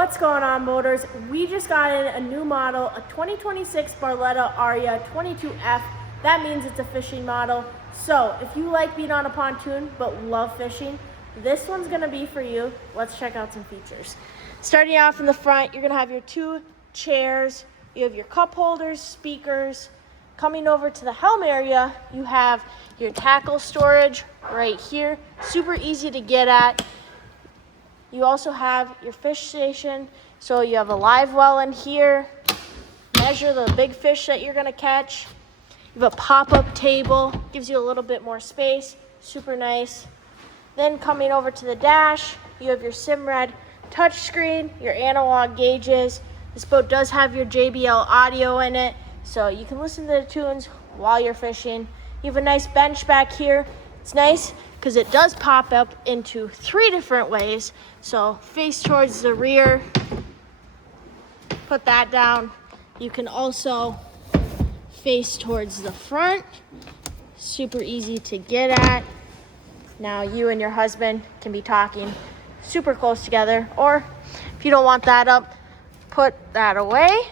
What's going on, boaters? We just got in a new model, a 2026 Barletta Aria 22F. That means it's a fishing model. So if you like being on a pontoon but love fishing, this one's gonna be for you. Let's check out some features. Starting off in the front, you're gonna have your 2 chairs. You have your cup holders, speakers. Coming over to the helm area, you have your tackle storage right here. Super easy to get at. You also have your fish station. So you have a live well in here. Measure the big fish that you're gonna catch. You have a pop-up table, gives you a little bit more space. Super nice. Then coming over to the dash, you have your Simrad touchscreen, your analog gauges. This boat does have your JBL audio in it, so you can listen to the tunes while you're fishing. You have a nice bench back here. It's nice because it does pop up into 3 different ways. So face towards the rear, put that down. You can also face towards the front. Super easy to get at. Now you and your husband can be talking super close together, or if you don't want that up, put that away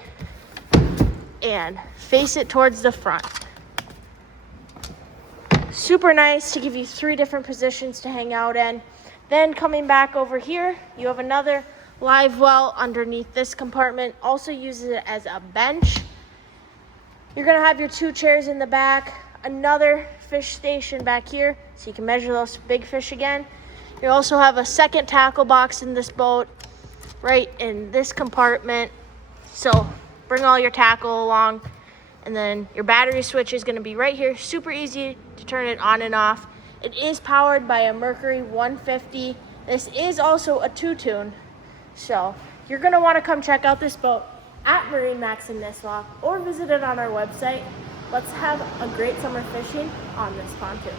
and face it towards the front. Super nice to give you 3 different positions to hang out in. Then coming back over here, you have another live well underneath this compartment. Also uses it as a bench. You're gonna have your 2 chairs in the back, another fish station back here, so you can measure those big fish again. You also have a second tackle box in this boat, right in this compartment. So bring all your tackle along. And then your battery switch is gonna be right here. Super easy to turn it on and off. It is powered by a Mercury 150. This is also a 2-tune. So you're gonna wanna come check out this boat at MarineMax Nisswa or visit it on our website. Let's have a great summer fishing on this pontoon.